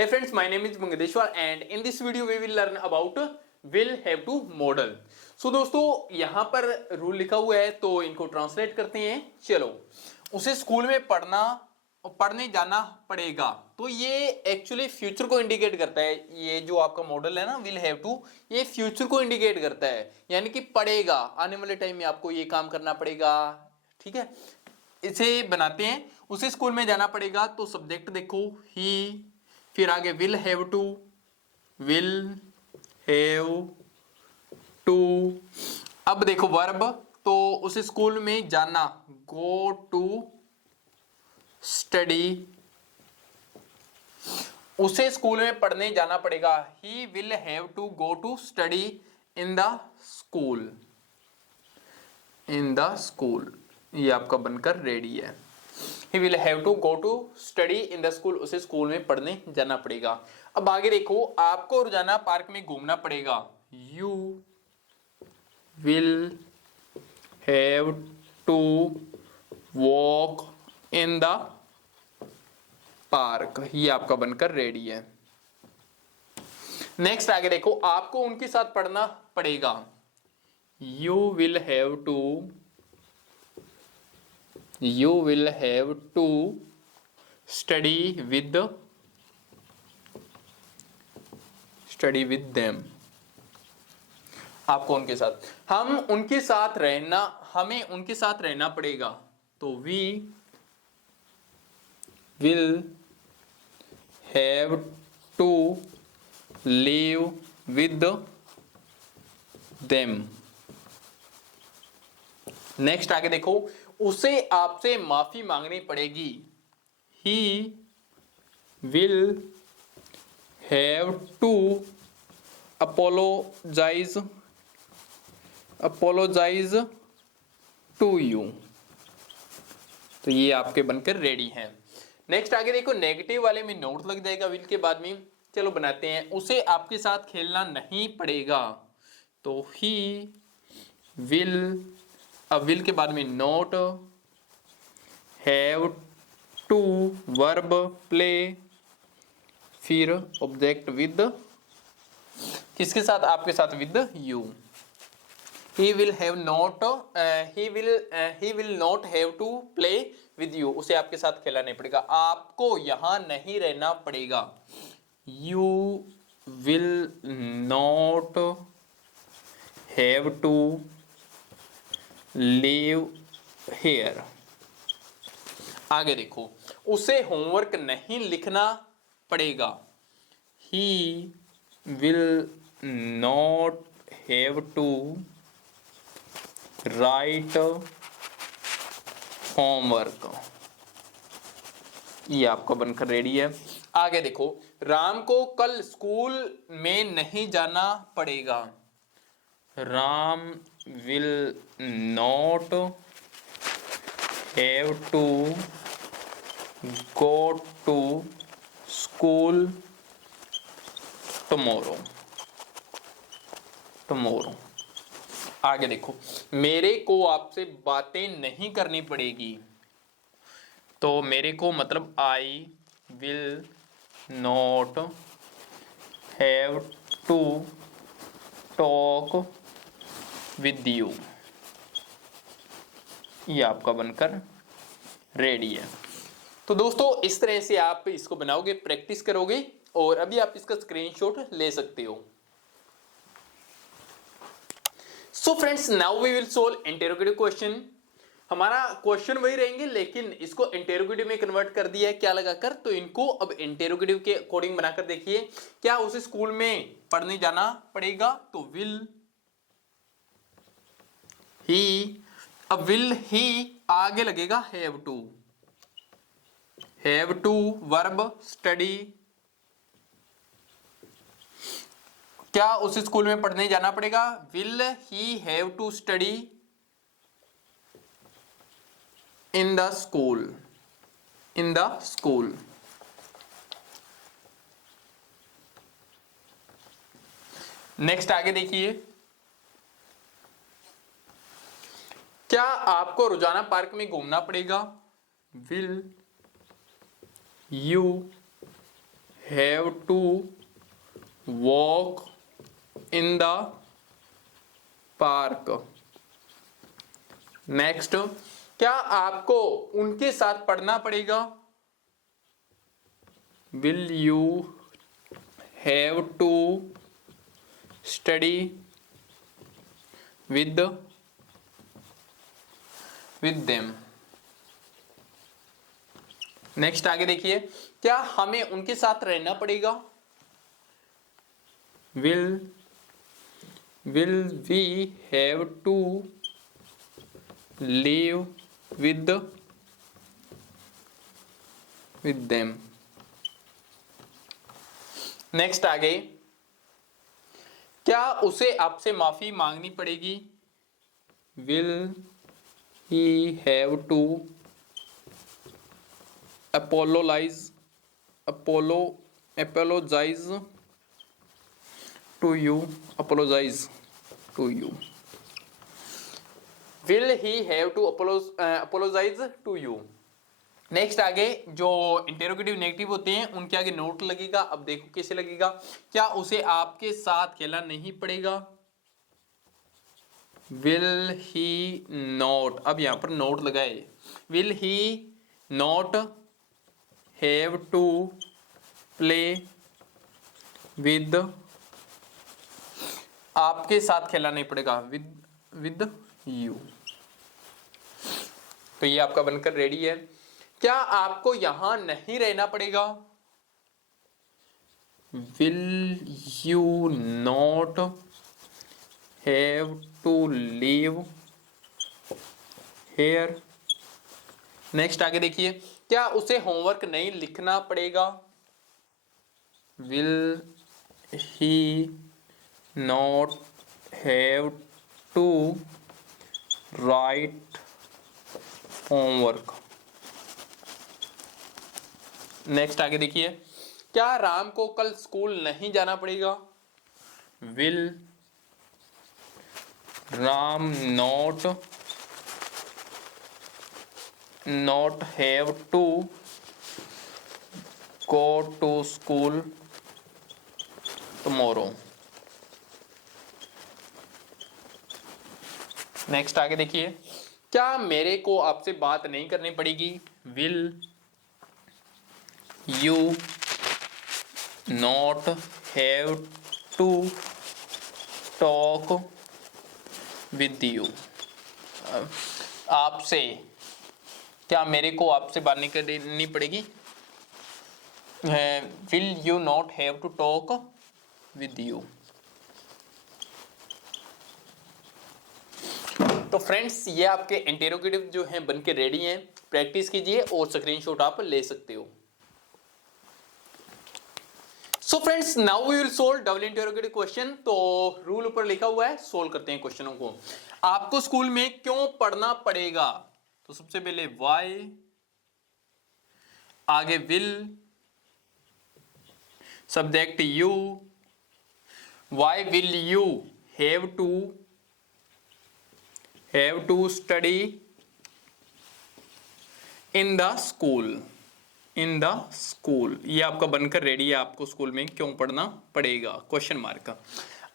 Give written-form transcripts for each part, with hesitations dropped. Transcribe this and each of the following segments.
Hey friends, my name is Mangadeshwar and in this video we will learn about will have to model. So दोस्तों यहाँ पर rule लिखा हुआ है तो इनको ट्रांसलेट करते हैं। चलो, उसे स्कूल में पढ़ने जाना पड़ेगा, तो ये एक्चुअली फ्यूचर को इंडिकेट करता है। ये जो आपका मॉडल है ना विल हैव टू, ये फ्यूचर को इंडिकेट करता है, यानी कि पड़ेगा, आने वाले टाइम में आपको ये काम करना पड़ेगा। ठीक है, इसे बनाते हैं। उसे स्कूल में जाना पड़ेगा तो सब्जेक्ट देखो ही, फिर आगे will have to, will have to. अब देखो वर्ब, तो उसे स्कूल में जाना, गो टू स्टडी। उसे स्कूल में पढ़ने जाना पड़ेगा, he will have to go to study in the school. In the school, ये आपका बनकर रेडी है। He will have to go to study in the school, उसे स्कूल में पढ़ने जाना पड़ेगा। अब आगे देखो, आपको रोजाना पार्क में घूमना पड़ेगा, You will have to walk in the park, ये आपका बनकर रेडी है। नेक्स्ट आगे देखो, आपको उनके साथ पढ़ना पड़ेगा, You will have to study with them। आपको उनके साथ, हमें उनके साथ रहना पड़ेगा, तो we will have to live with them। Next आगे देखो, उसे आपसे माफी मांगनी पड़ेगी, He will have to apologize to you। तो ये आपके बनकर रेडी हैं। नेक्स्ट आगे देखो, नेगेटिव वाले में नोट लग जाएगा विल के बाद में। चलो बनाते हैं, उसे आपके साथ खेलना नहीं पड़ेगा, तो ही विल, अब विल के बाद में not, have to verb play, फिर ऑब्जेक्ट विद, किसके साथ, आपके साथ, with you. He will not have to play with you, उसे आपके साथ खेलना नहीं पड़ेगा, आपको यहां नहीं रहना पड़ेगा, you will not have to live here. आगे देखो, उसे होमवर्क नहीं लिखना पड़ेगा, he will not have to write homework, ये आपका बनकर रेडी है। आगे देखो, राम को कल स्कूल में नहीं जाना पड़ेगा, Ram will not have to go to school tomorrow. आगे देखो, मेरे को आपसे बातें नहीं करनी पड़ेगी, तो मेरे को मतलब I will not have to talk with you, ये आपका बनकर रेडी है। तो दोस्तों इस तरह से आप इसको बनाओगे, प्रैक्टिस करोगे, और अभी आप इसका स्क्रीनशॉट ले सकते हो। So friends, now we will solve interrogative question. हमारा क्वेश्चन वही रहेंगे, लेकिन इसको इंटेरोगेटिव में कन्वर्ट कर दिया है, क्या लगाकर, तो इनको अब इंटेरोगेटिव के अकॉर्डिंग बनाकर देखिए। क्या उसे स्कूल में पढ़ने जाना पड़ेगा, तो विल ही, अब विल ही आगे लगेगा हैव टू वर्ब स्टडी। क्या उसे स्कूल में पढ़ने जाना पड़ेगा, will he have to study in the school. Next आगे देखिए, क्या आपको रोजाना पार्क में घूमना पड़ेगा, will you have to walk in the park. Next, क्या आपको उनके साथ पढ़ना पड़ेगा? Will you have to study with them. Next आगे देखिए, क्या हमें उनके साथ रहना पड़ेगा? Will we have to live with them. Next आगे, क्या उसे आपसे माफी मांगनी पड़ेगी? Will he have to apologize to you? Will he have to apologize to you? Next आगे जो इंटेरोगेटिव नेगेटिव होते हैं उनके आगे नोट लगेगा। अब देखो कैसे लगेगा। क्या उसे आपके साथ खेलना नहीं पड़ेगा? विल ही नॉट, अब यहां पर नोट लगाए, will he not have to play with, आपके साथ खेलना नहीं पड़ेगा, विद यू। तो ये आपका बनकर रेडी है। क्या आपको यहां नहीं रहना पड़ेगा? Will you not have to live here. Next आगे देखिए, क्या उसे होमवर्क नहीं लिखना पड़ेगा? Will he not have to write homework. Next आगे देखिए, क्या राम को कल स्कूल नहीं जाना पड़ेगा? Will Ram not have to go to school tomorrow। Next आगे देखिए, क्या मेरे को आपसे बात नहीं करनी पड़ेगी? Will you not have to talk with you. आपसे, क्या मेरे को आपसे बात नहीं करनी पड़ेगी? Will you not have to talk with you. तो फ्रेंड्स, ये आपके इंटेरोगेटिव जो हैं बनके रेडी हैं। प्रैक्टिस कीजिए और स्क्रीनशॉट आप ले सकते हो। So friends, now we will solve double interrogative question. तो रूल ऊपर लिखा हुआ है, सोल्व करते हैं क्वेश्चनों को। आपको स्कूल में क्यों पढ़ना पड़ेगा? तो सबसे पहले वाई, आगे will, subject you, why will you have to study in the school. ये आपका बनकर रेडी है। आपको स्कूल में क्यों पढ़ना पड़ेगा? Question mark.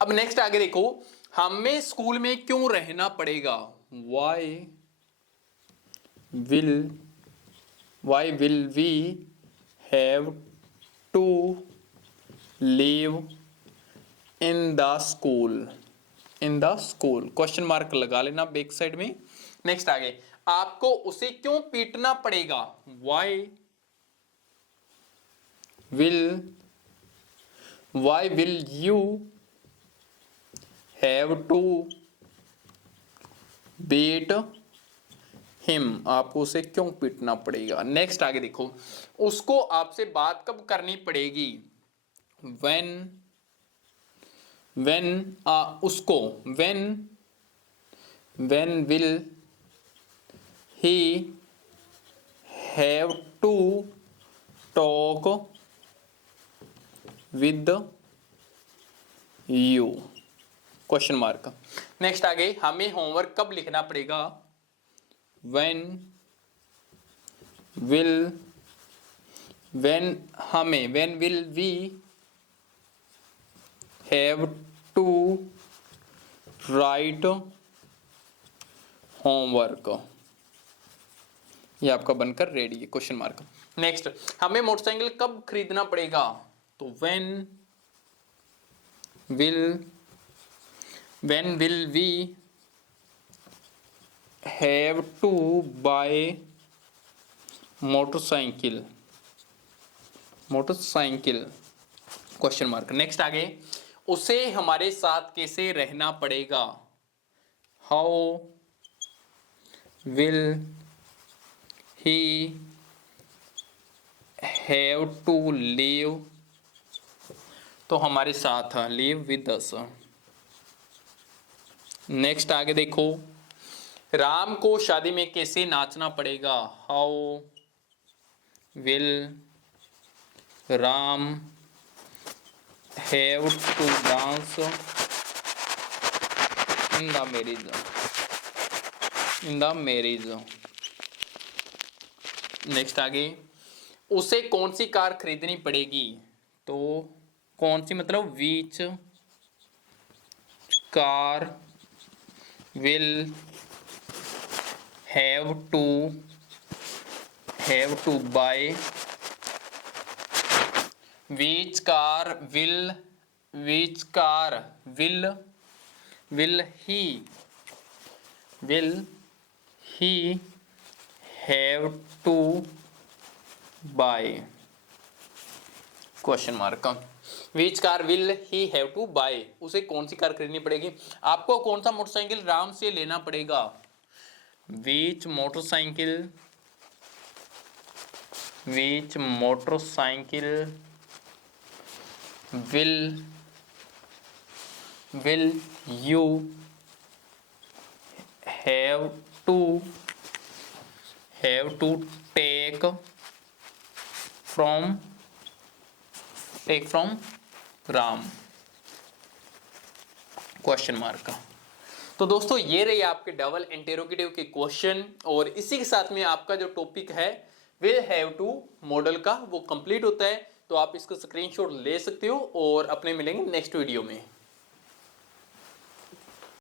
अब नेक्स्ट आगे देखो, हमें स्कूल में क्यों रहना पड़ेगा? Why will we have to live in the school. Question mark लगा लेना बैक साइड में। नेक्स्ट आगे, आपको उसे क्यों पीटना पड़ेगा? Why will you have to beat him. आपको उसे क्यों पीटना पड़ेगा? नेक्स्ट आगे देखो, उसको आपसे बात कब करनी पड़ेगी? उसको when will he have to talk with you? Question mark. Next आगे, हमें होमवर्क कब लिखना पड़ेगा? when will when will we have to write homework, ये आपका बनकर रेडी है क्वेश्चन मार्क। नेक्स्ट, हमें मोटरसाइकिल कब खरीदना पड़ेगा, तो when will we have to buy motorcycle question mark. Next आगे, उसे हमारे साथ कैसे रहना पड़ेगा, how will he have to live, तो हमारे साथ लिव विद अस। नेक्स्ट आगे देखो, राम को शादी में कैसे नाचना पड़ेगा, how will Ram have to dance in the marriage. Next आगे, उसे कौन सी कार खरीदनी पड़ेगी, तो कौन सी मतलब which car will have to buy, which car will he have to buy, question mark. Which car will he have to buy, उसे कौन सी कार खरीदनी पड़ेगी, आपको कौन सा मोटरसाइकिल राम से लेना पड़ेगा, which motorcycle will you have to take from Ram, question mark. तो दोस्तों ये रही आपके डबल इंटेरोगेटिव के क्वेश्चन, और इसी के साथ में आपका जो टॉपिक है विल हैव टू मॉडल का वो कंप्लीट होता है। तो आप इसको स्क्रीनशॉट ले सकते हो और अपने मिलेंगे नेक्स्ट वीडियो में।